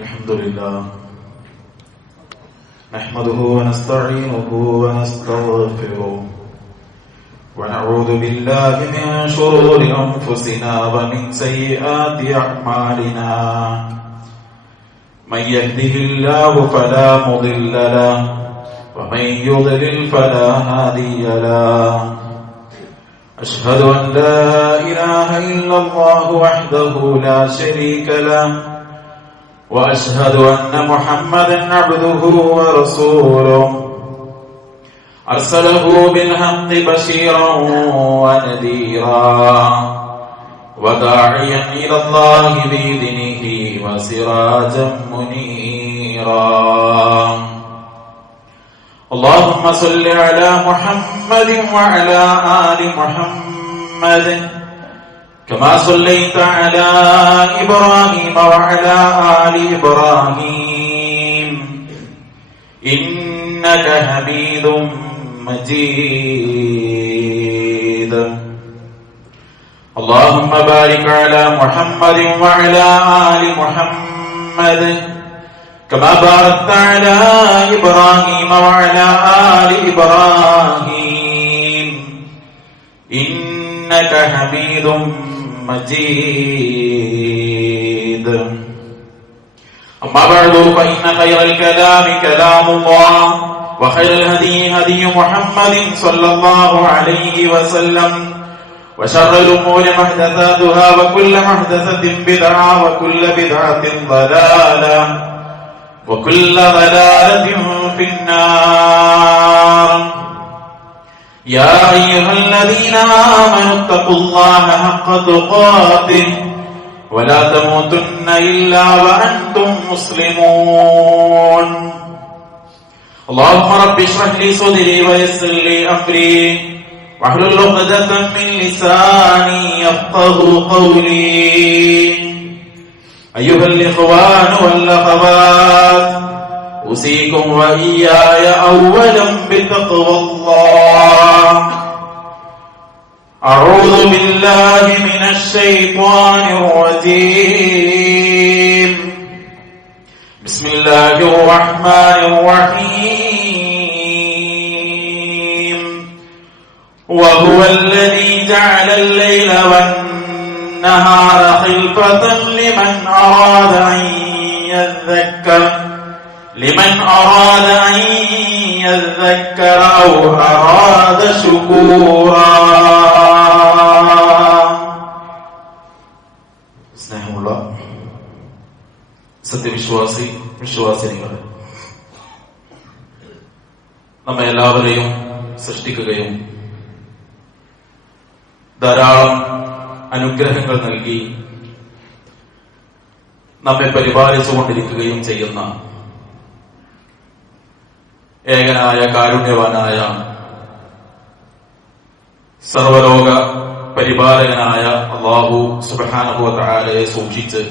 الحمد لله نحمده ونستعينه ونستغفره ونعوذ بالله من شرور أنفسنا ومن سيئات أعمالنا من يهده الله فلا مضل له ومن يضلل فلا هادي له أشهد أن لا إله إلا الله وحده لا شريك له وأشهد أن محمدا عبده ورسوله أرسله بالحق بشيرا ونذيرا وداعيا إلى الله بإذنه وسراجا منيرا اللهم صل على محمد وعلى آل محمد كما صليت على إبراهيم وعلى آل إبراهيم إنك حميد مجيد اللهم بارك على محمد وعلى آل محمد كما باركت على إبراهيم وعلى آل إبراهيم إنك حميد مجيد أما بعد فإن خير الكلام كلام الله وخير الهدي هدي محمد صلى الله عليه وسلم وشر الأمور محدثاتها وكل محدثة بدعة وكل بدعة ضلالة وكل ضلالة في النار يا أيها الذين آمنوا اتقوا الله حق تقاته ولا تموتن إلا وأنتم مسلمون اللهم رب اشرح لي صدري ويسر لي أمري واحلل عقدة من لساني يفقهوا قولي أيها الإخوان والأخوات أوصيكم وإياي أولا بتقوى الله أعوذ بالله من الشيطان الرجيم بسم الله الرحمن الرحيم وهو الذي جعل الليل والنهار خلفة لمن أراد أن يذكر أو أراد شكورا സ്നേഹമുള്ള വിശ്വാസിനികളെ, നമ്മെ എല്ലാവരെയും സൃഷ്ടിക്കുകയും ധാരാളം അനുഗ്രഹങ്ങൾ നൽകി നമ്മെ പരിപാലിച്ചുകൊണ്ടിരിക്കുകയും ചെയ്യുന്ന ഏകനായ കാരുണ്യവാനായ സർവലോക പരിപാലകനായ അല്ലാഹു സുബ്ഹാനഹു വ തആലയെ സൂക്ഷിച്ച്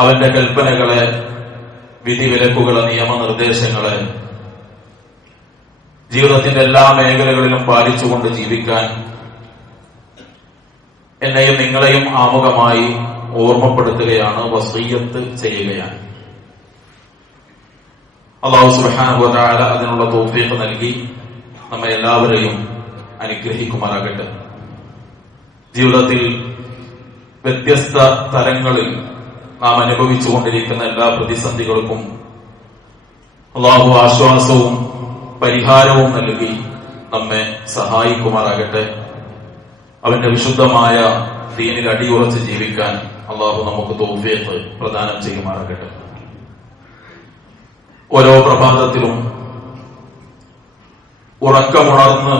അവന്റെ കൽപ്പനകളെ, വിധിവിലക്കുകളെ, നിയമനിർദ്ദേശങ്ങളെ ജീവിതത്തിന്റെ എല്ലാ മേഖലകളിലും പാലിച്ചുകൊണ്ട് ജീവിക്കാൻ എന്നെയും നിങ്ങളെയും ആമുഖമായി ഓർമ്മപ്പെടുത്തുകയാണ്, വസിയ്യത്ത് ചെയ്യുകയാണ്. അല്ലാഹു സുബ്ഹാനഹു വ തആല അതിനുള്ള തൗഫീഖ് നൽകി നമ്മെ എല്ലാവരെയും അനുഗ്രഹിക്കുമാറാകട്ടെ. ജീവിതത്തിൽ വ്യത്യസ്ത തലങ്ങളിൽ നാം അനുഭവിച്ചുകൊണ്ടിരിക്കുന്ന എല്ലാ പ്രതിസന്ധികൾക്കും അല്ലാഹു ആശ്വാസവും പരിഹാരവും നൽകി നമ്മെ സഹായിക്കുമാറാകട്ടെ. അവന്റെ വിശുദ്ധമായ ദീനിൽ അടിയുറച്ച് ജീവിക്കാൻ അല്ലാഹു നമുക്ക് തൗഫീഖ് പ്രദാനം ചെയ്യുമാറാകട്ടെ. ഓരോ പ്രഭാതത്തിലും ഉറക്കമുണർന്ന്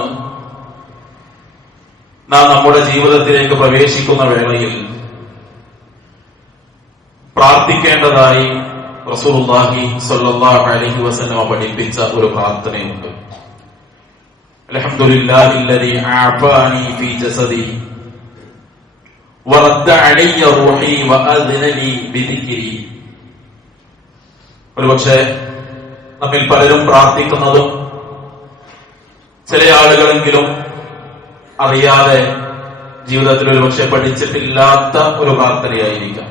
നാം നമ്മുടെ ജീവിതത്തിലേക്ക് പ്രവേശിക്കുന്ന വേളയിൽ പ്രാർത്ഥിക്കേണ്ടതായി റസൂലുള്ളാഹി സ്വല്ലല്ലാഹു അലൈഹി വസല്ലം പഠിപ്പിച്ച ഒരു പ്രാർത്ഥനയുണ്ട്. അൽഹംദുലില്ലാഹില്ലദീ അഅഫാനി ഫീ ജസദി വറദ്ദ അലയ്യ റൂഹി വഅദ്ന ലീ ബിദിക്രി. ഒരുപക്ഷെ നമ്മിൽ പലരും പ്രാർത്ഥിക്കുന്നതും ചില ആളുകളെങ്കിലും അറിയാതെ ജീവിതത്തിൽ ഒരു പക്ഷെ പഠിച്ചിട്ടില്ലാത്ത ഒരു പ്രാർത്ഥനയായിരിക്കാം.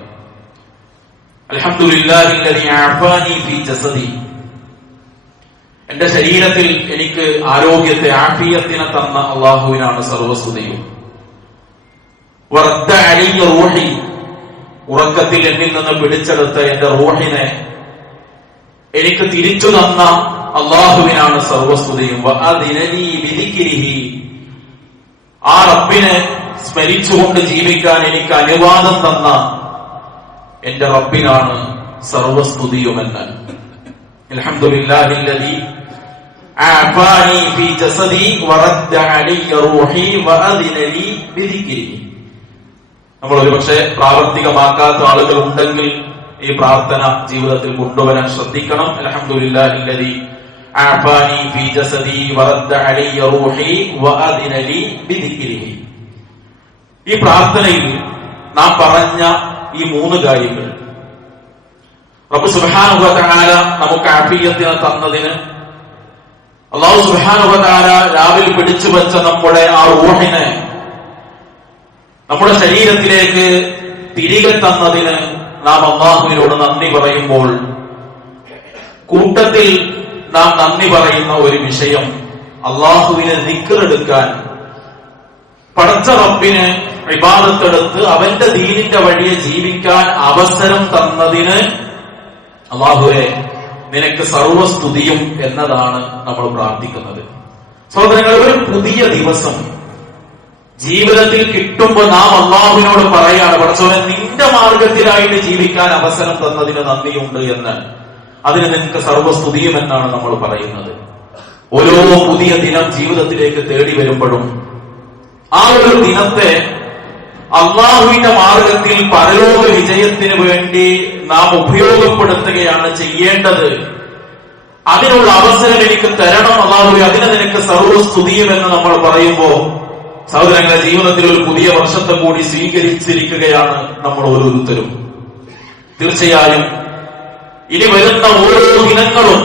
അൽഹംദുലില്ലാഹില്ലദീ അഅഫാനി ഫീ ജസദി. എന്റെ ശരീരത്തിൽ എനിക്ക് ആരോഗ്യത്തെ, ആഫിയത്തിനെ തന്ന അള്ളാഹുവിനാണ് സർവസ്തുതിയും. വറദ്ദ അലയ്യ റൂഹി, ഉറക്കത്തിൽ എന്നിൽ നിന്ന് പിടിച്ചെടുത്ത എന്റെ റൂഹിനെ എനിക്ക് തിരിച്ചു തന്ന അള്ളാഹുവിനാണ് സർവസ്തുതിയും. വഅദിനലീ ബിദിക്രിഹി, ആ റബ്ബിനെ സ്മരിച്ചുകൊണ്ട് ജീവിക്കാൻ എനിക്ക് അനുവാദം തന്ന എന്റെ റബ്ബിനാണ് സർവസ്തുതിയുമെന്ന്. അൽഹംദുലില്ലാഹില്ലദീ അഅഫാനി ഫീ ജസദി വറദ്ദ അലയ്യ റൂഹി വഅദിനലീ ബിദിക്രിഹി. നമ്മൾ ഒരുപക്ഷെ പ്രാവർത്തികമാക്കാത്ത ആളുകൾ ഉണ്ടെങ്കിൽ ഈ പ്രാർത്ഥന ജീവിതത്തിൽ കൊണ്ടുവരാൻ ശ്രദ്ധിക്കണം. അൽഹംദുലില്ലാഹില്ലദീ അഅഫാനി ഫീ ജസദി വറദ്ദ അലയ്യ റൂഹി വഅദിനലീ ബിദിക്രിഹി. ഈ പ്രാർത്ഥനയിൽ നാം പറഞ്ഞ ഈ 3 കാര്യങ്ങൾ റബ്ബ് സുബ്ഹാനഹു വ തആല നമുക്ക് ആഫിയത്തിനെ തന്നതിന്, അല്ലാഹു സുബ്ഹാനഹു വ തആല രാവിലെ പിടിച്ചു വെച്ച നമ്മുടെ ആ റൂഹിനെ നമ്മുടെ ശരീരത്തിലേക്ക് തിരികെ തന്നതിന് നാം അല്ലാഹുവിനോട് നന്ദി പറയുമ്പോൾ, കൂട്ടത്തിൽ നാം നന്ദി പറയുന്ന ഒരു വിഷയം അല്ലാഹുവിനെ ദിക്റെടുക്കാൻ, പടച്ച റബ്ബിന് ഇബാദത്തെടുത്ത് അവന്റെ ദീനിന്റെ വഴിയെ ജീവിക്കാൻ അവസരം തന്നതിന് അല്ലാഹുവേ നിനക്ക് സർവസ്തുതിയും എന്നതാണ് നമ്മൾ പ്രാർത്ഥിക്കുന്നത്. സഹോദരങ്ങളെ, ഒരു പുതിയ ദിവസം ജീവിതത്തിൽ കിട്ടുമ്പോൾ നാം അല്ലാഹുവിനോട് പറയാണ്, പടച്ചോനെ നിന്റെ മാർഗത്തിലായിട്ട് ജീവിക്കാൻ അവസരം തന്നതിന് നന്ദിയുണ്ട് എന്ന്. അതിന് നിനക്ക് സർവസ്തുതിയും എന്നാണ് നമ്മൾ പറയുന്നത്. ഓരോ പുതിയ ദിനം ജീവിതത്തിലേക്ക് തേടി വരുമ്പോഴും ആ ഒരു ദിനത്തെ അല്ലാഹുവിന്റെ മാർഗത്തിൽ പരലോക വിജയത്തിന് വേണ്ടി നാം ഉപയോഗപ്പെടുത്തുകയാണ് ചെയ്യേണ്ടത്. അതിനുള്ള അവസരം എനിക്ക് തരണം അല്ലാഹുവേ, അതിന് നിനക്ക് സർവസ്തുതിയും എന്ന് നമ്മൾ പറയുമ്പോ സഹോദരങ്ങളെ, ജീവിതത്തിൽ ഒരു പുതിയ വർഷത്തെ കൂടി സ്വീകരിച്ചിരിക്കുകയാണ് നമ്മൾ ഓരോരുത്തരും. തീർച്ചയായും ഇനി വരുന്ന ഓരോ ദിനങ്ങളും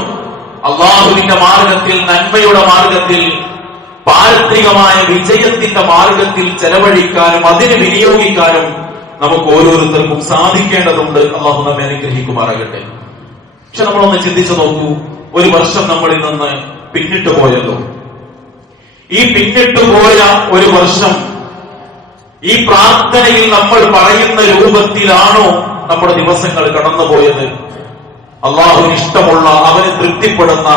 അല്ലാഹുവിന്റെ മാർഗത്തിൽ, നന്മയുടെ മാർഗത്തിൽ, പാരത്രികമായ വിജയത്തിന്റെ മാർഗത്തിൽ ചെലവഴിക്കാനും അതിന് വിനിയോഗിക്കാനും നമുക്ക് ഓരോരുത്തർക്കും സാധിക്കേണ്ടതുണ്ട്. അല്ലാഹു നമ്മെ അനുഗ്രഹിക്കുമാറാകട്ടെ. പക്ഷെ നമ്മളൊന്ന് ചിന്തിച്ചു നോക്കൂ, ഒരു വർഷം നമ്മളിൽ നിന്ന് പിന്നിട്ട് പോയല്ലോ. ഈ പിന്നിട്ട് പോയ ഒരു വർഷം ഈ പ്രാർത്ഥനയിൽ നമ്മൾ പറയുന്ന രൂപത്തിലാണോ നമ്മുടെ ദിവസങ്ങൾ കടന്നുപോയത്? അല്ലാഹുവിന് ഇഷ്ടമുള്ള, അവന് തൃപ്തിപ്പെടുന്ന,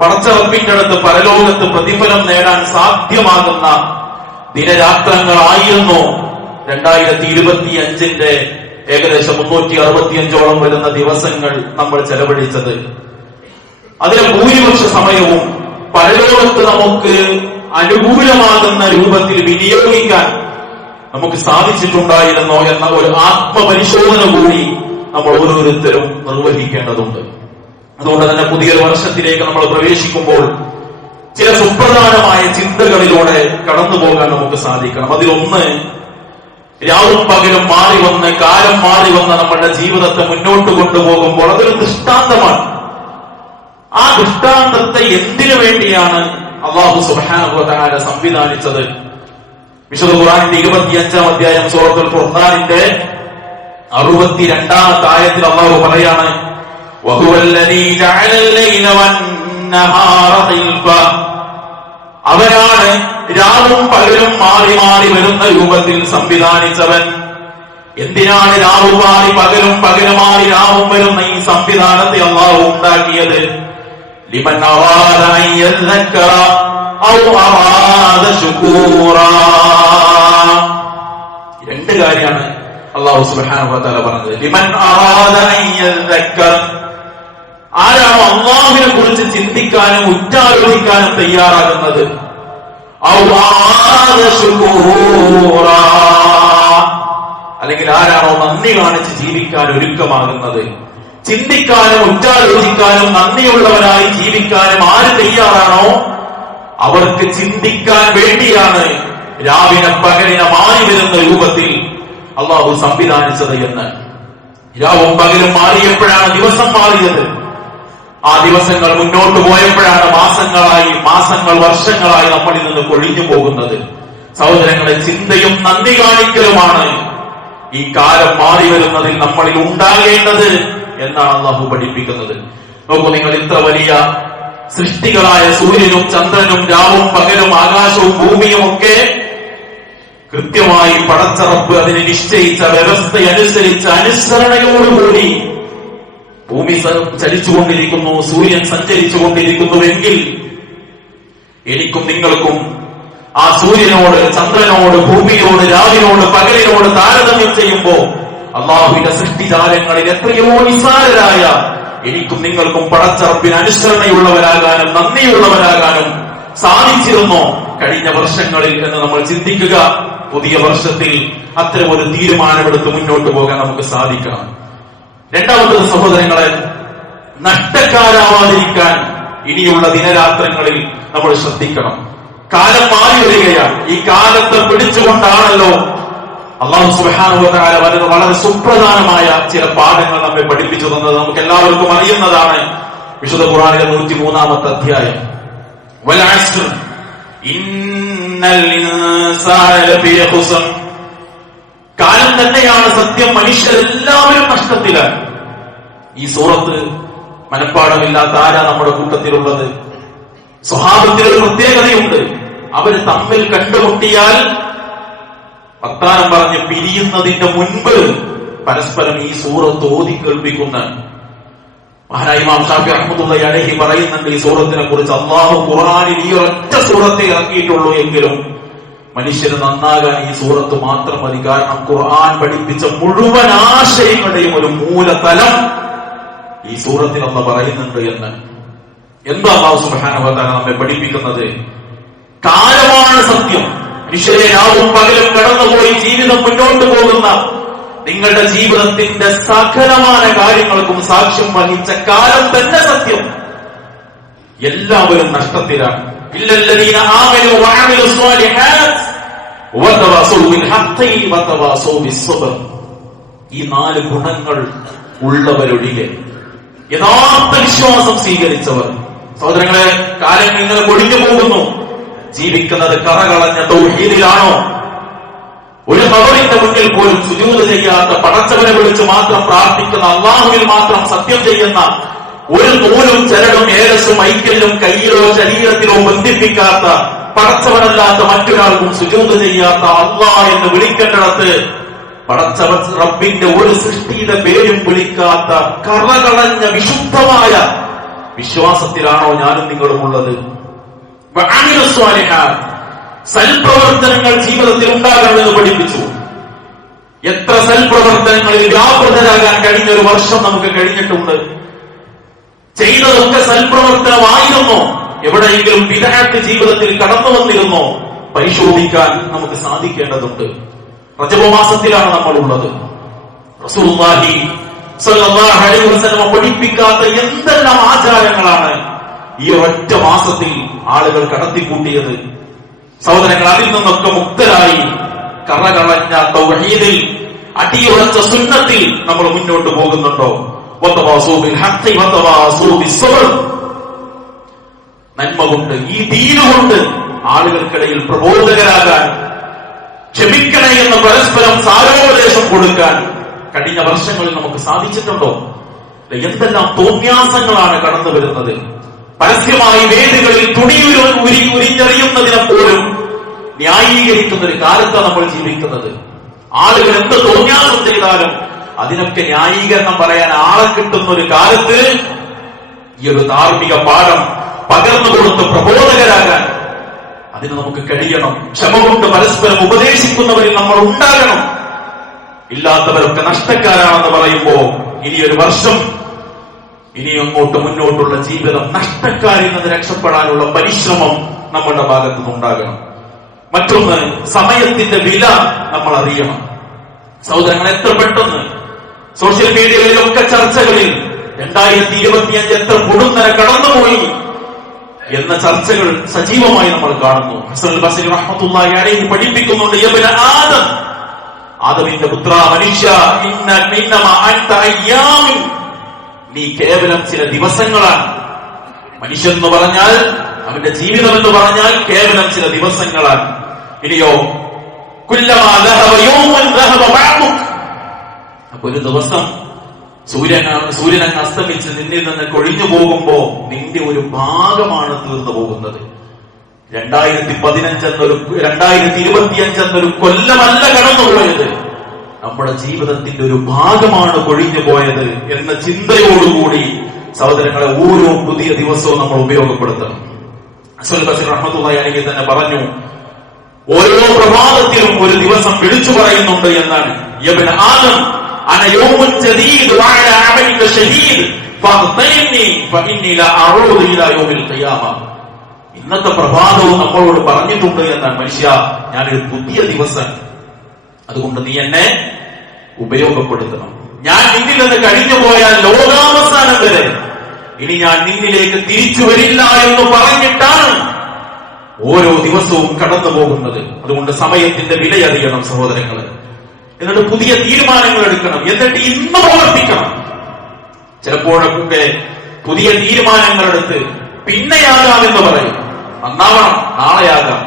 പടച്ച റബ്ബിന്റെ അടുത്ത് പരലോകത്ത് പ്രതിഫലം നേടാൻ സാധ്യമാകുന്ന ദിനരാത്രങ്ങളായിരുന്നു 2025 ഏകദേശം 365ഓളം വരുന്ന ദിവസങ്ങൾ നമ്മൾ ചെലവഴിച്ചത്. അതിലെ ഭൂരിപക്ഷ സമയവും പരലോകത്ത് നമുക്ക് അനുകൂലമാകുന്ന രൂപത്തിൽ വിനിയോഗിക്കാൻ നമുക്ക് സാധിച്ചിട്ടുണ്ടായിരുന്നോ എന്ന ഒരു ആത്മപരിശോധന കൂടി നമ്മൾ ഓരോരുത്തരും നിർവഹിക്കേണ്ടതുണ്ട്. അതുകൊണ്ട് തന്നെ പുതിയൊരു വർഷത്തിലേക്ക് നമ്മൾ പ്രവേശിക്കുമ്പോൾ ചില സുപ്രധാനമായ ചിന്തകളിലൂടെ കടന്നു പോകാൻ നമുക്ക് സാധിക്കണം. അതിലൊന്ന്, രാവും പകലും മാറി വന്ന്, കാലം മാറി വന്ന് നമ്മളുടെ ജീവിതത്തെ മുന്നോട്ട് കൊണ്ടുപോകുമ്പോൾ അതൊരു ദൃഷ്ടാന്തമാണ്. ആ ദൃഷ്ടാന്തത്തെ എന്തിനു വേണ്ടിയാണ് അല്ലാഹു സുബ്ഹാനഹു വ തആല സംവിധാനിച്ചത്? വിശുദ്ധ ഖുർആനിന്റെ 25-ാം അധ്യായം സൂറത്തുൽ ഫുർഖാനിന്റെ 62-ാമത്തെ ആയത്തിൽ അല്ലാഹു പറയാണ്, അവനാണ് രാവും പകലും മാറി മാറി വരുന്ന രൂപത്തിൽ സംവിധാനിച്ചവൻ. എന്തിനാണ് രാവും മാറി പകലും, പകലും മാറി രാവും വരുന്ന ഈ സംവിധാനത്തെ അല്ലാഹു ഉണ്ടാക്കിയത്? ലിമൻ അറാദ അൻ യذكر ഔ അറാദ ശുകൂറാ. 2 കാര്യമാണ് അല്ലാഹു സുബ്ഹാനഹു വ തആല പറഞ്ഞത്. ലിമൻ അറാദ അൻ യذكر, ആരാണോ അല്ലാഹുവിനെ കുറിച്ച് ചിന്തിക്കാനും ഉറ്റാലോചിക്കാനും തയ്യാറാകുന്നത്. ഔ അറാദ ശുകൂറാ, അല്ലെങ്കിൽ ആരാണോ നന്ദി കാണിച്ച് ജീവിക്കാൻ ഒരുക്കമാകുന്നത്. ചിന്തിക്കാനും ഉറ്റാലോചിക്കാനും നന്ദിയുള്ളവരായി ജീവിക്കാനും ആര് തയ്യാറാണോ അവർക്ക് ചിന്തിക്കാൻ വേണ്ടിയാണ് രാവിനെ പകലിനെ മാറി വരുന്ന രൂപത്തിൽ അല്ലാഹു സംവിധാനിച്ചത് എന്ന്. രാവും പകലും മാറിയപ്പോഴാണ് ദിവസം മാറിയത്. ആ ദിവസങ്ങൾ മുന്നോട്ട് പോയപ്പോഴാണ് മാസങ്ങളായി, മാസങ്ങൾ വർഷങ്ങളായി നമ്മളിൽ നിന്ന് കൊഴിഞ്ഞു പോകുന്നത്. സഹോദരങ്ങളെ, ചിന്തയും നന്ദി കാണിക്കലുമാണ് ഈ കാലം മാറി വരുന്നതിൽ നമ്മളിൽ ഉണ്ടാകേണ്ടത് എന്നാണ് അള്ളാഹു പഠിപ്പിക്കുന്നത്. നോക്കൂ, നിങ്ങൾ ഇത്ര വലിയ സൃഷ്ടികളായ സൂര്യനും ചന്ദ്രനും രാവും പകലും ആകാശവും ഭൂമിയും ഒക്കെ കൃത്യമായി പടച്ചറപ്പ് അതിനെ നിശ്ചയിച്ച വ്യവസ്ഥയനുസരിച്ച് അനുസരണയോടുകൂടി ഭൂമി ചലിച്ചുകൊണ്ടിരിക്കുന്നു, സൂര്യൻ സഞ്ചരിച്ചുകൊണ്ടിരിക്കുന്നുവെങ്കിൽ എനിക്കും നിങ്ങൾക്കും ആ സൂര്യനോട്, ചന്ദ്രനോട്, ഭൂമിയോട്, രാവിനോട്, പകലിനോട് താരതമ്യം ചെയ്യുമ്പോ അള്ളാഹുവിന്റെ സൃഷ്ടിജാലങ്ങളിൽ എത്രയോ നിസ്സാരരായ എനിക്കും നിങ്ങൾക്കും പടച്ചറപ്പിന് അനുസരണയുള്ളവരാകാനും നന്ദിയുള്ളവരാകാനും സാധിച്ചിരുന്നോ കഴിഞ്ഞ വർഷങ്ങളിൽ എന്ന് നമ്മൾ ചിന്തിക്കുക. പുതിയ വർഷത്തിൽ അത്തരം ഒരു തീരുമാനമെടുത്ത് മുന്നോട്ട് പോകാൻ നമുക്ക് സാധിക്കണം. രണ്ടാമത്തത് സഹോദരങ്ങളെ, നഷ്ടക്കാരാവാതിരിക്കാൻ ഇനിയുള്ള ദിനരാത്രങ്ങളിൽ നമ്മൾ ശ്രദ്ധിക്കണം. കാലം മാറി വരികയാണ്. ഈ കാലത്തെ പിടിച്ചുകൊണ്ടാണല്ലോ അല്ലാഹു സുബ്ഹാനഹു വ തആല വളരെ സുപ്രധാനമായ ചില പാഠങ്ങൾ നമ്മെ പഠിപ്പിച്ചു തന്നത്. നമുക്ക് എല്ലാവർക്കും അറിയുന്നതാണ്. വിശുദ്ധ ഖുർആനിലെ 103-ാമത്തെ അധ്യായം, വൽ അസ്ർ ഇന്നൽ ഇൻസാന ലഫീ ഖുസ്ർ. കാലം തന്നെയാണ് സത്യം, മനുഷ്യരെല്ലാവരും നഷ്ടത്തിലാണ്. ഈ സൂറത്ത് മനഃപ്പാടമില്ലാത്ത ആരാ നമ്മുടെ കൂട്ടത്തിലുള്ളത്? സ്വഹാബത്തിൽ ഒരു പ്രത്യേകതയുണ്ട്. അവർ തമ്മിൽ കണ്ടുമുട്ടിയാൽ വർത്താനം പറഞ്ഞ് പിരിയുന്നതിന്റെ മുൻപ് പരസ്പരം ഈ സൂറത്ത് ഓതി കേൾപ്പിക്കുന്ന മഹാനായ ഇമാം ഷാഫി റഹ്മത്തുള്ളാഹി അലൈഹി പറയുന്നുണ്ട് ഈ സൂറത്തിനെ കുറിച്ച്. അല്ലാഹു ഖുർആനിൽ ഈ ഒറ്റ സൂറത്തെ ഇറക്കിയിട്ടുള്ളൂ എങ്കിലും മനുഷ്യന് നന്നാകാൻ ഈ സൂറത്ത് മാത്രം മതി. കാരണം ഖുർആൻ പഠിപ്പിച്ച മുഴുവൻ ആശയങ്ങളുടെയും ഒരു മൂലതലം ഈ സൂറത്തിൽ അല്ലാഹു പറയുന്നുണ്ട് എന്ന്. എന്താ അല്ലാഹു സുബ്ഹാനഹു വ തആല നമ്മെ പഠിപ്പിക്കുന്നത്? കാലമാണ് സത്യം. മനുഷ്യരെ രാവും പകലും കടന്നുപോയി ജീവിതം മുന്നോട്ട് പോകുന്ന നിങ്ങളുടെ ജീവിതത്തിന്റെ സകലമായ കാര്യങ്ങൾക്കും സാക്ഷ്യം വഹിച്ച കാലം തന്നെ സത്യം. എല്ലാവരും നഷ്ടത്തിലാണ്. ഇല്ലല്ലദീന ആമനൂ വഅമിലു സ്വാലിഹാത്ത് വതവാസൗ ബിൽ ഹഖ് വതവാസൗ ബിസ്സബ്ർ. ഈ 4 ഗുണങ്ങൾ ഉള്ളവരൊഴികെ, യഥാർത്ഥ വിശ്വാസം സ്വീകരിച്ചവർ. സഹോദരങ്ങളെ, കാലങ്ങൾ ഇങ്ങനെ കൊടിഞ്ഞു പോകുന്നു. ജീവിക്കുന്നത് കറകളഞ്ഞ തൗഹീദിലാണോ? ഒരു ഖബറിന്റെ മുന്നിൽ പോലും സുജൂദ് ചെയ്യാത്ത, പടച്ചവനെ വിളിച്ച് മാത്രം പ്രാർത്ഥിക്കുന്ന, അള്ളാഹുവിൽ മാത്രം സത്യം ചെയ്യുന്ന, ഒരു നൂലും ചരടും ഏലസും ഐക്യലും കയ്യിലോ ശരീരത്തിലോ ബന്ധിപ്പിക്കാത്ത, പടച്ചവനല്ലാത്ത മറ്റൊരാൾക്കും സുജൂദ് ചെയ്യാത്ത, അള്ളാഹ് എന്ന് വിളിക്കേണ്ടിടത്ത് പടച്ചവൻ റബ്ബിന്റെ ഒരു സൃഷ്ടിയുടെ പേരും വിളിക്കാത്ത കറകളഞ്ഞ വിശുദ്ധമായ വിശ്വാസത്തിലാണോ ഞാനും നിങ്ങളും ഉള്ളത്? സൽപ്രവർത്തനങ്ങൾ ജീവിതത്തിൽ ഉണ്ടാകണമെന്ന് പഠിപ്പിച്ചു. എത്ര സൽപ്രവർത്തനങ്ങളിൽ വ്യാപൃതരാകാൻ കഴിഞ്ഞ ഒരു വർഷം നമുക്ക് കഴിഞ്ഞിട്ടുണ്ട്. ചെയ്തതൊക്കെ സൽപ്രവർത്തനമായിരുന്നോ? എവിടെയെങ്കിലും ബിദ്അത്ത് ജീവിതത്തിൽ കടന്നു വന്നിരുന്നോ? പരിശോധിക്കാൻ നമുക്ക് സാധിക്കേണ്ടതുണ്ട്. റജബ് മാസത്തിലാണ് നമ്മൾ ഉള്ളത്. റസൂലുള്ളാഹി സ്വല്ലല്ലാഹു അലൈഹി വസല്ലം പഠിപ്പിക്കാത്ത എന്തെല്ലാം ആചാരങ്ങളാണ് ഈ ഒറ്റ മാസത്തിൽ ആളുകൾ കടത്തിക്കൂട്ടിയത്. സഹോദരങ്ങൾ, അതിൽ നിന്നൊക്കെ മുക്തരായി കറകളഞ്ഞ തൗഹീദിൽ അടിയുറച്ച സുന്നത്തിൽ നമ്മൾ മുന്നോട്ട് പോകുന്നുണ്ടോ? വതവാസൗ ബിൽ ഹഖ് വതവാസൗ ബിസ്സബ്ർ. നന്മ കൊണ്ട്, ഈ ദീന് കൊണ്ട് ആളുകൾക്കിടയിൽ പ്രബോധകരാകാൻ, ക്ഷമിക്കണേ എന്ന് പരസ്പരം സാരോപദേശം കൊടുക്കാൻ കഴിഞ്ഞ വർഷങ്ങളിൽ നമുക്ക് സാധിച്ചിട്ടുണ്ടോ? എന്തെല്ലാം തോന്യാസങ്ങളാണ് കടന്നു വരുന്നത്. പരസ്യമായി വേദികളിൽ ഉരിഞ്ഞെറിയുന്നതിനെ പോലും ന്യായീകരിക്കുന്ന ഒരു കാലത്താണ് നമ്മൾ ജീവിക്കുന്നത്. ആളുകൾ എന്ത് തോന്യാസം ചെയ്താലും അതിനൊക്കെ ന്യായീകരണം പറയാൻ ആളെ കിട്ടുന്ന ഒരു കാലത്ത് ഈ ഒരു ധാർമ്മിക പാഠം പകർന്നു കൊടുത്ത് പ്രബോധകരാകാൻ അതിന് നമുക്ക് കഴിയണം. ക്ഷമ കൊണ്ട് പരസ്പരം ഉപദേശിക്കുന്നവരിൽ നമ്മൾ ഉണ്ടാകണം. ഇല്ലാത്തവരൊക്കെ നഷ്ടക്കാരാണെന്ന് പറയുമ്പോ ഇനിയൊരു വർഷം, ഇനി അങ്ങോട്ട് മുന്നോട്ടുള്ള ജീവിതം നഷ്ടക്കാരിൽ നിന്ന് രക്ഷപ്പെടാനുള്ള പരിശ്രമം നമ്മുടെ ഭാഗത്തു നിന്നുണ്ടാകണം. മറ്റൊന്ന്, സമയത്തിന്റെ വില നമ്മൾ അറിയണം. സഹോദരങ്ങൾ, എത്ര പെട്ടെന്ന് സോഷ്യൽ മീഡിയകളിലൊക്കെ ചർച്ചകളിൽ 2025 എത്ര കൊടുന്നര കടന്നുപോയി എന്ന ചർച്ചകൾ സജീവമായി നമ്മൾ കാണുന്നു. ഹസൻ ബസരി റഹ്മത്തുള്ളാഹി അലൈഹി പഠിപ്പിക്കുന്നുണ്ട്, യബ്ന ആദം, ആദമിന്റെ പുത്ര, മനുഷ്യ, ഇന്നമാ അൻത അയ്യാമിൻ, നീ കേവലം ചില ദിവസങ്ങളാണ്. മനുഷ്യൻ എന്ന് പറഞ്ഞാൽ, അവന്റെ ജീവിതം എന്ന് പറഞ്ഞാൽ കേവലം ചില ദിവസങ്ങളാണ്. ഇനിയോ കുല്ലമാ ദഹബ യൗമൻ ദഹബ ബഅദുക്, ഒരു ദിവസം സൂര്യൻ അസ്തമിച്ച് നിന്നിൽ നിന്ന് കൊഴിഞ്ഞു പോകുമ്പോ നിന്റെ ഒരു ഭാഗമാണ് തീർന്നു പോകുന്നത്. 2025 എന്നൊരു കൊല്ലമല്ല കടന്നുപോയത്, നമ്മുടെ ജീവിതത്തിന്റെ ഒരു ഭാഗമാണ് കൊഴിഞ്ഞു പോയത് എന്ന ചിന്തയോടുകൂടി സഹോദരങ്ങളെ ഓരോ പുതിയ ദിവസവും നമ്മൾ ഉപയോഗപ്പെടുത്തണം. അസ്വൽ ബസീർ റഹ്മത്തുള്ളാഹി അലൈഹി തന്നെ പറഞ്ഞു, ഓരോ പ്രഭാതത്തിലും ഒരു ദിവസം വിളിച്ചു പറയുന്നുണ്ട് എന്നാണ്. യബ്ന ആദം അന യൗമുൻ ജദീദ് വഅല അമലിക ഷഹീദ് ഫഖ്തൈനി ഫഇന്നി ലാ അഊദു ഇലാ യൗമിൽ ഖിയാമ. ഇന്നത്തെ പ്രഭാതവും നമ്മളോട് പറഞ്ഞിട്ടുണ്ട് എന്നാണ്, മനുഷ്യ ഞാനൊരു പുതിയ ദിവസം, അതുകൊണ്ട് നീ എന്നെ ഉപയോഗപ്പെടുത്തണം. ഞാൻ നിന്നിൽ നിന്ന് കഴിഞ്ഞു പോയാൽ ലോകാവസാനം വരെ ഇനി ഞാൻ നിന്നിലേക്ക് തിരിച്ചു വരില്ല എന്ന് പറഞ്ഞിട്ടാണ് ഓരോ ദിവസവും കടന്നു പോകുന്നത്. അതുകൊണ്ട് സമയത്തിന്റെ വിലയറിയണം സഹോദരങ്ങളെ. എന്നിട്ട് പുതിയ തീരുമാനങ്ങൾ എടുക്കണം, എന്നിട്ട് ഇന്ന് പ്രവർത്തിക്കണം. ചിലപ്പോഴൊക്കെ പുതിയ തീരുമാനങ്ങൾ എടുത്ത് പിന്നെയാകാമെന്ന് പറയും, നന്നാവണം, നാളെയാകാം.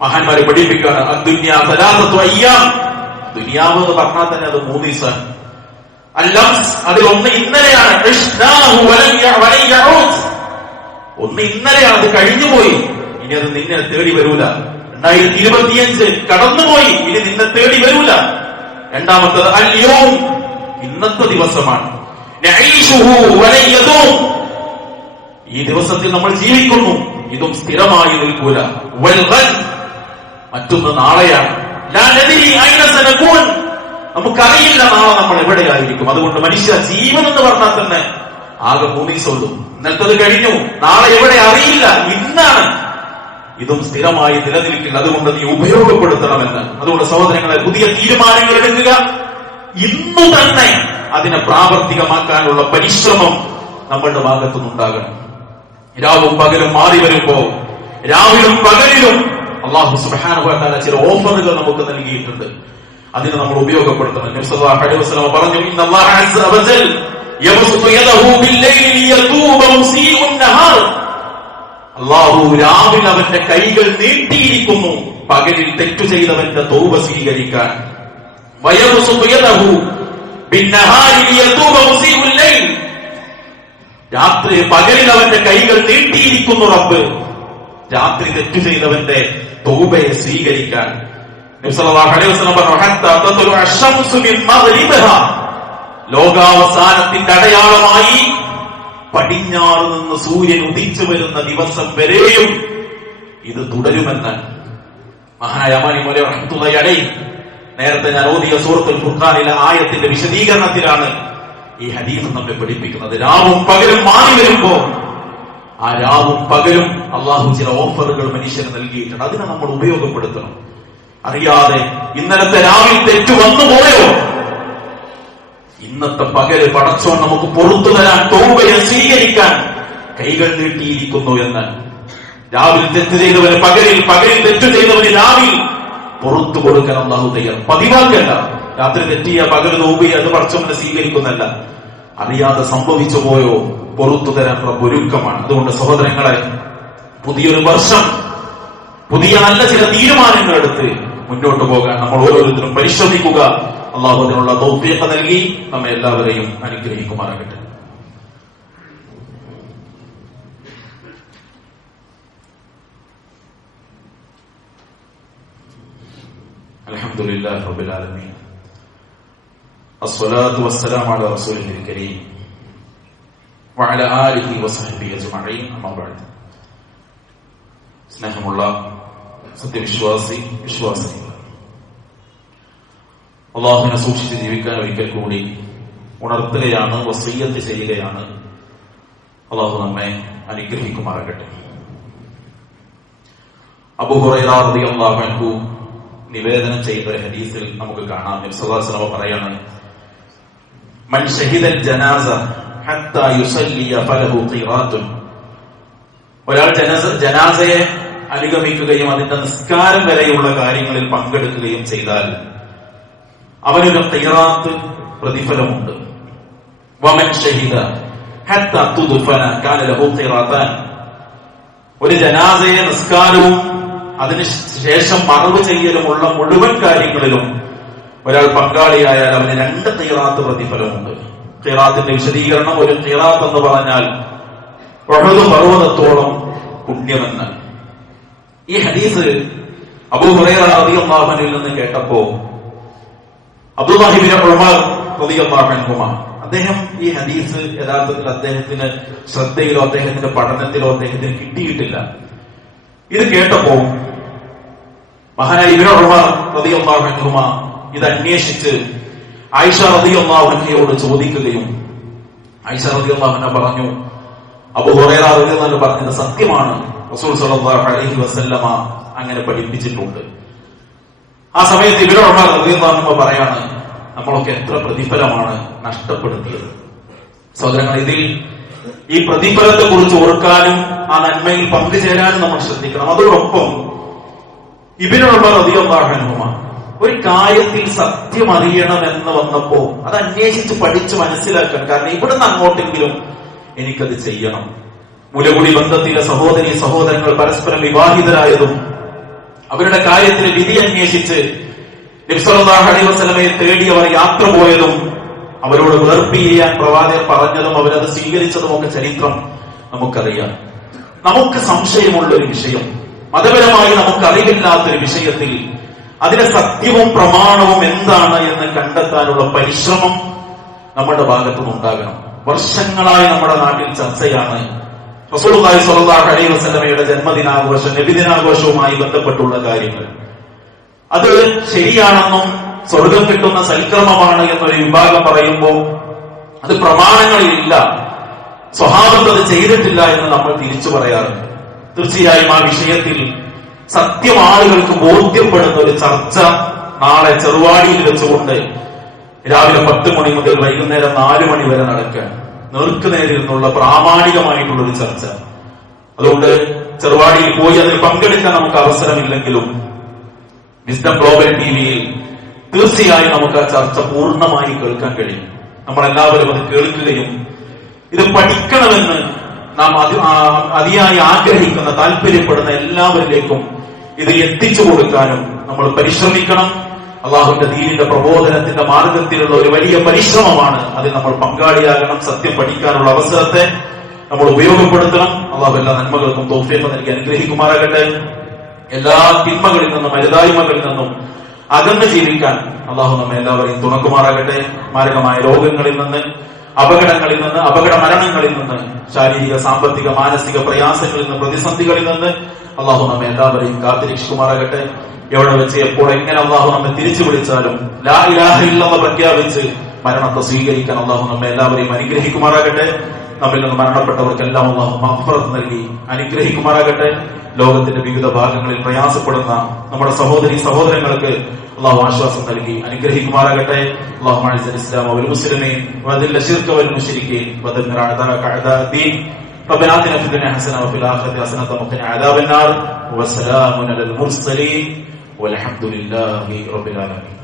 മഹാന്മാരെ പഠിപ്പിക്കുകയാണ്, അദ്ദുന്യാ സലാസത്തു അയ്യാം, ദുനിയാവ് എന്ന് പറഞ്ഞാൽ തന്നെ അത് 3 ദിവസം. അല്ലംസ്, അതിൽ ഒന്ന് ഇന്നലെയാണ്. ഒന്ന് ഇന്നലെയാണ്, അത് കഴിഞ്ഞുപോയി, ഇനി അത് നിന്നെ തേടി വരൂല. 2025 കടന്നുപോയി, ഇനി നിന്നെ തേടി വരൂല. രണ്ടാമത്തത് അൽയൗം, ഇന്നത്തെ ദിവസമാണ്. നഈശുഹു വലൻ യദൂം, ഈ ദിവസത്തിൽ നമ്മൾ ജീവിക്കുന്നു, ഇതും സ്ഥിരമായി നിൽക്കൂല. വൽ ഗദ്, മറ്റൊന്ന് നാളെയാണ്. ലാ നദരി ഐന സനകൂൻ, നമുക്കറിയില്ല നാളെ നമ്മൾ എവിടെയായിരിക്കും. അതുകൊണ്ട് മനുഷ്യ ജീവൻ എന്ന് പറഞ്ഞാൽ തന്നെ ആകെ 3 ദിവസമുള്ളൂ. ഇന്നത്തത് കഴിഞ്ഞു, നാളെ എവിടെ അറിയില്ല, ഇന്നാണ്. ഇതും സ്ഥിരമായി നിലനിൽക്കില്ല. അതുകൊണ്ട് നീ ഉപയോഗപ്പെടുത്തണമെന്ന്. അതുകൊണ്ട് സഹോദരങ്ങളെ, പുതിയ തീരുമാനങ്ങൾ എടുക്കുക, ഇന്നു തന്നെ അതിനെ പ്രാവർത്തികമാക്കാനുള്ള പരിശ്രമം നമ്മളുടെ ഭാഗത്തുനിന്നുണ്ടാകണം. രാവും പകലും മാറി വരുമ്പോ രാവിലും പകലിലും അല്ലാഹു സുബ്ഹാനഹു വ തആല ചില ഓഫറുകൾ നമുക്ക് നൽകിയിട്ടുണ്ട്. അതിനെ നമ്മൾ ഉപയോഗപ്പെടുത്തണം. നബി സല്ലല്ലാഹു അലൈഹി വസല്ലം പറഞ്ഞു, ഇന്നല്ലാഹ അസ്സ വജൽ യബ്സുതു യദഹു ബില്ലൈലി ലിയതൂബ മുസീഉൻ നഹാർ, അല്ലാഹു രാവിലെ അവന്റെ കൈകൾ നീട്ടിയിരിക്കുന്നു പകലിൽ തെറ്റു ചെയ്തവന്റെ തൗബ സ്വീകരിക്കാൻ. വയബ്സുതു യദഹു ബിന്നഹാരി ലിയതൂബ മുസീഉൽ ലൈൽ, രാത്രി പകലിൽ അവന്റെ കൈകൾ നീട്ടിയിരിക്കുന്നു റബ്ബ് രാത്രി തെറ്റു ചെയ്തവന്റെ തൗബയെ സ്വീകരിക്കാൻ. നബി സല്ലല്ലാഹു അലൈഹി വസല്ലം പറഞ്ഞു, ഹത്താ തത്ലുഅ അശംസു മിൻ മഗ്രിബിഹാ, ലോകാവസാനത്തിന്റെ അടയാളമായി പടിഞ്ഞാറ് നിന്ന് സൂര്യൻ ഉദിച്ചു വരുന്ന ദിവസം വരെയും ഇത് തുടരുമെന്ന് മഹാനായ അമാനി മൗലവി റഹ്മത്തുള്ളാഹി അലൈഹി നേരത്തെ ഞാൻ ഓതിയ സൂറത്തുൽ ഫുർഖാനിലെ ആയത്തിന്റെ വിശദീകരണത്തിലാണ് ഈ ഹദീസ് നമ്മെ പഠിപ്പിക്കുന്നത്. രാവും പകലും മാറി വരുമ്പോ ആ രാവും പകലും അള്ളാഹു ചില ഓഫറുകൾ മനുഷ്യന് നൽകിയിട്ടുണ്ട്. അതിനെ നമ്മൾ ഉപയോഗപ്പെടുത്തണം. അറിയാതെ ഇന്നലത്തെ രാവിലെ തെറ്റു വന്നുപോയോ, ഇന്നത്തെ പകല് പടച്ചോൻ നമുക്ക് പുറത്തു തരാൻ, തൗബയെ സ്വീകരിക്കാൻ കൈകൾ നീട്ടിയിരിക്കുന്നു എന്ന്. രാവിലെ തെറ്റ് ചെയ്തവന് പകലിൽ, പകലിൽ തെറ്റു ചെയ്തവന് രാവിലെ പുറത്തു കൊടുക്കാൻ അള്ളാഹു തയ്യാർ. പതിവാക്കല്ല, രാത്രി തെറ്റിയ പകൽ തൗബയെ അത് പടച്ചോനെ സ്വീകരിക്കുന്നല്ല. അറിയാതെ സംഭവിച്ചു പോയോ, പുറത്തു തരാൻ ഒരുക്കമാണ്. അതുകൊണ്ട് സഹോദരങ്ങളെ, പുതിയൊരു വർഷം പുതിയ നല്ല ചില തീരുമാനങ്ങൾ എടുത്ത് മുന്നോട്ട് പോകാൻ നമ്മൾ ഓരോരുത്തരും പരിശ്രമിക്കുക. അള്ളാഹു അതിനുള്ള തൗഫീഖ് നൽകി നമ്മെ എല്ലാവരെയും അനുഗ്രഹിക്കുമാറാകട്ടെ. അൽഹംദുലില്ലാഹി റബ്ബിൽ ആലമീൻ, അസ്സലാത്തു വസ്സലാമു അലാ റസൂലിൽ കരീം വഅലാ ആലിഹി വസഹ്ബിഹി അജ്മഈൻ. അമ്മാ ബഅദ്. സ്നേഹമുള്ള വിശ്വാസികൾ, അള്ളാഹുവിനെ സൂക്ഷിച്ച് ജീവിക്കാൻ ഒരിക്കൽ കൂടി ഉണർത്തുകയാണ്, വസിയ്യത്ത് ചെയ്യുകയാണ്. അള്ളാഹു നമ്മെ അനുഗ്രഹിക്കുമാറാകട്ടെ. അബൂ ഹുറൈറ റളിയല്ലാഹു അൻഹു നിവേദനം ചെയ്ത ഹദീസിൽ നമുക്ക് കാണാം, നബി സല്ലല്ലാഹു അലൈഹി വസല്ലം പറയാണ്, മൻ ഷഹിദൽ ജനാസ ഹത്താ യുസല്ലിയ ഫലഹു ഖിറാത്തുൻ, ഒരാൾ ജനാസയെ അനുഗമിക്കുകയും അതിന്റെ നിസ്കാരം വരെയുള്ള കാര്യങ്ങളിൽ പങ്കെടുക്കുകയും ചെയ്താൽ അവനൊരു ഖിറാത്ത് പ്രതിഫലമുണ്ട്. വമൻ ഷഹിദ ഹത്താ തുദ്ഫന കാന ലഹു ഖിറാത്താൻ, ഒരു ജനാസയെ നിസ്കാരവും അതിനുശേഷം മറവ് ചെയ്യലുമുള്ള മുഴുവൻ കാര്യങ്ങളിലും ഒരാൾ പങ്കാളിയായാൽ അവന് 2 ഖിറാത്ത് പ്രതിഫലമുണ്ട്. ഖിറാത്തിന്റെ വിശദീകരണം, ഒരു ഖിറാത്ത് എന്ന് പറഞ്ഞാൽ ഉഹദ് പർവ്വതത്തോളം പുണ്യമെന്ന്. ഈ ഹദീസ് അബൂ ഹുറൈറ റളിയല്ലാഹു അൻഹുവിൽ നിന്ന് കേട്ടപ്പോ അബ്ദുല്ലാഹി ഇബ്നു ഉമർ റളിയല്ലാഹു അൻഹുമ, അദ്ദേഹം ഈ ഹദീസ് യഥാർത്ഥത്തിൽ അദ്ദേഹത്തിന് ശ്രദ്ധയിലോ അദ്ദേഹത്തിന്റെ പഠനത്തിലോ അദ്ദേഹത്തിന് കിട്ടിയിട്ടില്ല. ഇത് കേട്ടപ്പോ മഹാനായ ഇബ്നു ഉമർ റളിയല്ലാഹു അൻഹുമ ഇത് അന്വേഷിച്ച് ആയിഷ റളിയല്ലാഹു അൻഹയോട് ചോദിക്കുകയും ആയിഷ റളിയല്ലാഹു അൻഹ പറഞ്ഞു, അബൂ ഹുറൈറ റളിയല്ലാഹു അൻഹു പറഞ്ഞത് സത്യമാണ്, റസൂൽ സ്വല്ലല്ലാഹു അലൈഹി വസല്ലമ അങ്ങനെ പഠിപ്പിച്ചിട്ടുണ്ട്. ആ സമയത്ത് ഇബ്നു ഉമർ റളിയല്ലാഹു അൻഹു പറയാണ്, നമ്മളൊക്കെ എത്ര പ്രതിഫലമാണ് നഷ്ടപ്പെടുത്തിയത്. സഹോദരങ്ങൾ, ഇതിൽ ഈ പ്രതിഫലത്തെ കുറിച്ച് ഓർക്കാനും ആ നന്മയിൽ പങ്കുചേരാനും നമ്മൾ ശ്രദ്ധിക്കണം. അതോടൊപ്പം ഇബ്നു ഉമർ റളിയല്ലാഹു അൻഹു ഒരു കാര്യത്തിൽ സത്യം അറിയണമെന്ന് വന്നപ്പോ അത് അന്വേഷിച്ച് പഠിച്ച് മനസ്സിലാക്കാൻ, കാരണം ഇവിടുന്ന് അങ്ങോട്ടെങ്കിലും എനിക്കത് ചെയ്യണം. മുലകുടി ബന്ധത്തിലെ സഹോദരങ്ങൾ പരസ്പരം വിവാഹിതരായതും അവരുടെ കാര്യത്തിൽ വിധി അന്വേഷിച്ച് നബി സല്ലല്ലാഹു അലൈഹി വസല്ലമയെ തേടി അവർ യാത്ര പോയതും അവരോട് വേർപിരിയാൻ പ്രവാചകൻ പറഞ്ഞതും അവരത് സ്വീകരിച്ചതും ഒക്കെ ചരിത്രം നമുക്കറിയാം. നമുക്ക് സംശയമുള്ള ഒരു വിഷയം, മതപരമായി നമുക്ക് അറിവില്ലാത്തൊരു വിഷയത്തിൽ അതിന്റെ സത്യവും പ്രമാണവും എന്താണ് എന്ന് കണ്ടെത്താനുള്ള പരിശ്രമം നമ്മുടെ ഭാഗത്തുനിന്നുണ്ടാകണം. വർഷങ്ങളായി നമ്മുടെ നാട്ടിൽ ചർച്ചയാണ് റസൂലുള്ളാഹി സ്വല്ലല്ലാഹു അലൈഹി വസല്ലമയുടെ ജന്മദിനാഘോഷം, നബിദിനാഘോഷവുമായി ബന്ധപ്പെട്ടുള്ള കാര്യങ്ങൾ. അത് ശരിയാണെന്നും സ്വർഗം കിട്ടുന്ന സൽക്രമമാണ് എന്നൊരു വിഭാഗം പറയുമ്പോൾ അത് പ്രമാണങ്ങളിലില്ല, സ്വഹാബത്ത് അത് ചെയ്തിട്ടില്ല എന്ന് നമ്മൾ തിരിച്ചു പറയാറുണ്ട്. തീർച്ചയായും ആ വിഷയത്തിൽ സത്യം ആളുകൾക്ക് ബോധ്യപ്പെടുന്ന ഒരു ചർച്ച നാളെ ചെറുവാടിയിൽ വെച്ചുകൊണ്ട് രാവിലെ 10 മണി മുതൽ വൈകുന്നേരം 4 മണി വരെ നടക്കാൻ നേർക്കുനേരിൽ നിന്നുള്ള പ്രാമാണികമായിട്ടുള്ള ഒരു ചർച്ച. അതുകൊണ്ട് ചെറുവാടിയിൽ പോയി അതിൽ പങ്കെടുക്കാൻ നമുക്ക് അവസരമില്ലെങ്കിലും വിസ്ഡം ഗ്ലോബൽ ടിവിയിൽ തീർച്ചയായും നമുക്ക് ആ ചർച്ച പൂർണ്ണമായി കേൾക്കാൻ കഴിയും. നമ്മളെല്ലാവരും അത് കേൾക്കുകയും ഇത് പഠിക്കണമെന്ന് നാം അതിയായി ആഗ്രഹിക്കുന്ന, താല്പര്യപ്പെടുന്ന എല്ലാവരിലേക്കും ഇത് എത്തിച്ചു കൊടുക്കാനും നമ്മൾ പരിശ്രമിക്കണം. അള്ളാഹുവിന്റെ ദീനിന്റെ പ്രബോധനത്തിന്റെ മാർഗത്തിലുള്ള ഒരു വലിയ പരിശ്രമമാണ്. അതിൽ നമ്മൾ പങ്കാളിയാകണം. സത്യം പഠിക്കാനുള്ള അവസരത്തെ നമ്മൾ ഉപയോഗപ്പെടുത്തണം. അള്ളാഹു എല്ലാ നന്മകൾക്കും തൗഫീഖ് നൽകി അനുഗ്രഹിക്കുമാറാകട്ടെ. എല്ലാ തിന്മകളിൽ നിന്നും അരുതായ്മകളിൽ നിന്നും അകന്ന് ജീവിക്കാൻ അള്ളാഹു നമ്മെ എല്ലാവരെയും തുണക്കുമാറാകട്ടെ. മാരകമായ രോഗങ്ങളിൽ നിന്ന്, അപകടങ്ങളിൽ നിന്ന്, അപകട മരണങ്ങളിൽ നിന്ന്, ശാരീരിക സാമ്പത്തിക മാനസിക പ്രയാസങ്ങളിൽ നിന്ന്, പ്രതിസന്ധികളിൽ നിന്ന് അള്ളാഹു നമ്മെ എല്ലാവരെയും കാത്തിരക്ഷിക്കുമാറാകട്ടെ. എവിടെ വെച്ച് എപ്പോൾ എങ്ങനെ അള്ളാഹു നമ്മെ തിരിച്ചു വിളിച്ചാലും ലാ ഇലാഹ ഇല്ലല്ലാഹ് പ്രഖ്യാപിച്ച് മരണത്തെ സ്വീകരിക്കാൻ അള്ളാഹു നമ്മെ എല്ലാവരെയും അനുഗ്രഹിക്കുമാറാകട്ടെ. നമ്മിൽ നിന്ന് മരണപ്പെട്ടവർക്കെല്ലാം അള്ളാഹു മഗ്ഫിറത്ത് നൽകി അനുഗ്രഹിക്കുമാറാകട്ടെ. ലോകത്തിന്റെ വിവിധ ഭാഗങ്ങളിൽ പ്രയാസപ്പെടുന്ന നമ്മുടെ സഹോദരങ്ങൾക്ക് അള്ളാഹു ആശ്വാസം നൽകി അനുഗ്രഹിക്കുമാറാകട്ടെ. അല്ലാഹുമ്മ അഇസ്സൽ ഇസ്ലാമ വൽ മുസ്ലിമീൻ വദില്ല ശിർക വൽ മുശ്രിക്കീൻ വദമ്മിർ അഅദാഅക അഅദാഅദ്ദീൻ. ربنا آتنا في الدنيا حسنة وفي الآخرة حسنة وقنا عذاب النار. وسلام على المرسلين والحمد لله رب العالمين.